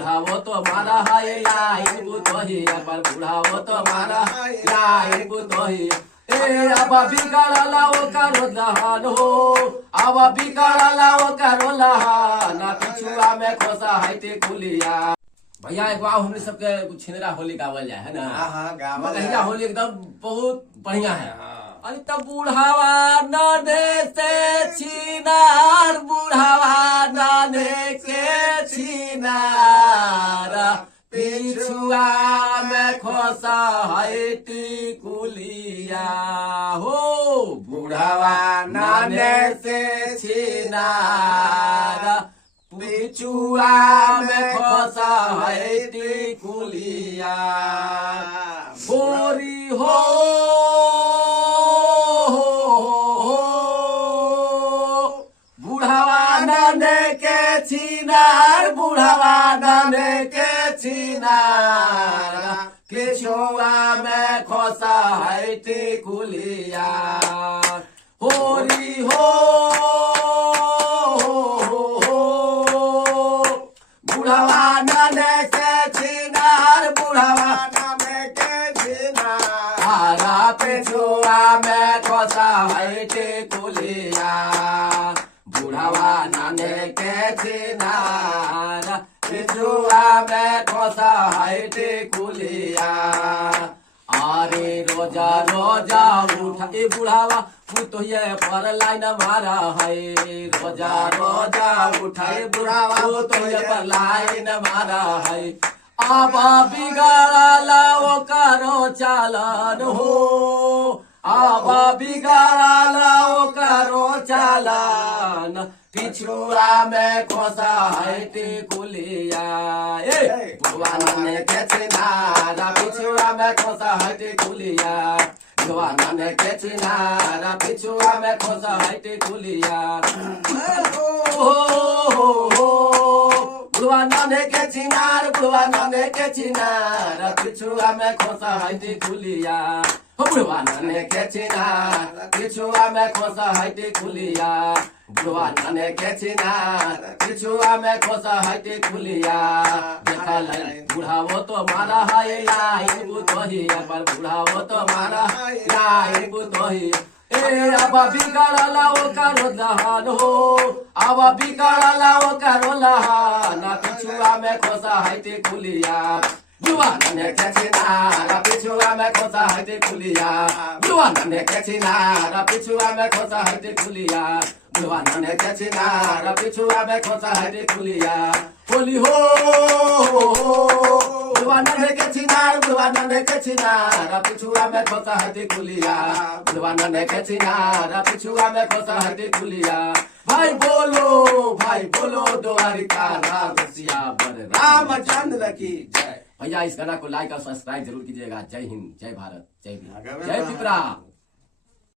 बुढ़ावो तो मारा है लाइन बुतोहिया पर बुढ़ावो तो मारा लाइन बुतोहिया ए अब बिगड़ला ओ करो लहान हो अब बिगड़ला ओ करो लहान पिछुआ में खोसा है ते कुलिया। भैया एक बार हमने सबके छिनरा होली गावल जाए है ना। हाँ गावल है होली एकदम बहुत बढ़िया है। अरे तब बुढ़ावा नाने से छिनार बुढ़ावा नाने के छिनार पिछुआ में खोसा है टिकुलिया हो बुढ़ावा नाने से छिनार पिछुआ में खोसा है टिकुलिया बोरी हो बुढ़ावा नाने के छिनार बुढ़ावा नाने के छिनार पिछुआ में खोसा है टिकुलिया होरी हो बुढ़ावा नाने के छिनार बुढ़ावा नाने के छिनार पिछुआ में खोसा है टिकुलिया बुढ़ावा नाने के छिनार पिछुआ में खोसा है टिकुलिया। अरे रोजा रोजा उठा ए बुढ़ावा तो ये पर लाइन मारा है रोजा रोजा उठाए बुढ़ावा तो ये पर लाइन मारा है अब बिगड़ला ओ करो चालन हो अब बिगड़ला ओ करो चालन पिछुआ में खोसा है टिकुलिया ए बुढ़वा नाने के छिनार पिछुआ में खोसा है टिकुलिया बुढ़वा नाने के छिनार पिछुआ में खोसा है टिकुलिया बुढ़वा नाने के छिनार बुढ़वा नाने के छिनार पिछुआ में खोसा है टिकुलिया बुढ़वा नाने के छिनार पिछुआ में खोसा है टिकुलिया बुढ़वा नाने के छिनार पिछुआ में खोसा है टिकुलिया देखल बुढ़ावो तो मारा है लाइन बुतोहिया पर बुढ़ावो तो मारा लाइन बुतोहिया ए अब बिगड़ला ओ करो लहान हो अब बिगड़ला ओ करो लहान पिछुआ में खोसा है टिकुलिया बुढ़वा नाने के छिनार पिछुआ में खोसा है टिकुलिया बुढ़वा नाने के छिनार पिछुआ में खोसा है टिकुलिया बुढ़वा नाने के छिनार पिछुआ में खोसा है टिकुलिया होली हो बुढ़वा नाने के छिनार बुढ़वा नाने के छिनार पिछुआ में खोसा है टिकुलिया बुढ़वा नाने के छिनार पिछुआ में खोसा है टिकुलिया। भाई बोलो द्वारिका रामसिया बर रामचंद्र की जय। भैया इस गाना को लाइक और सब्सक्राइब जरूर कीजिएगा। जय हिंद जय भारत जय भीम जय पिपरा।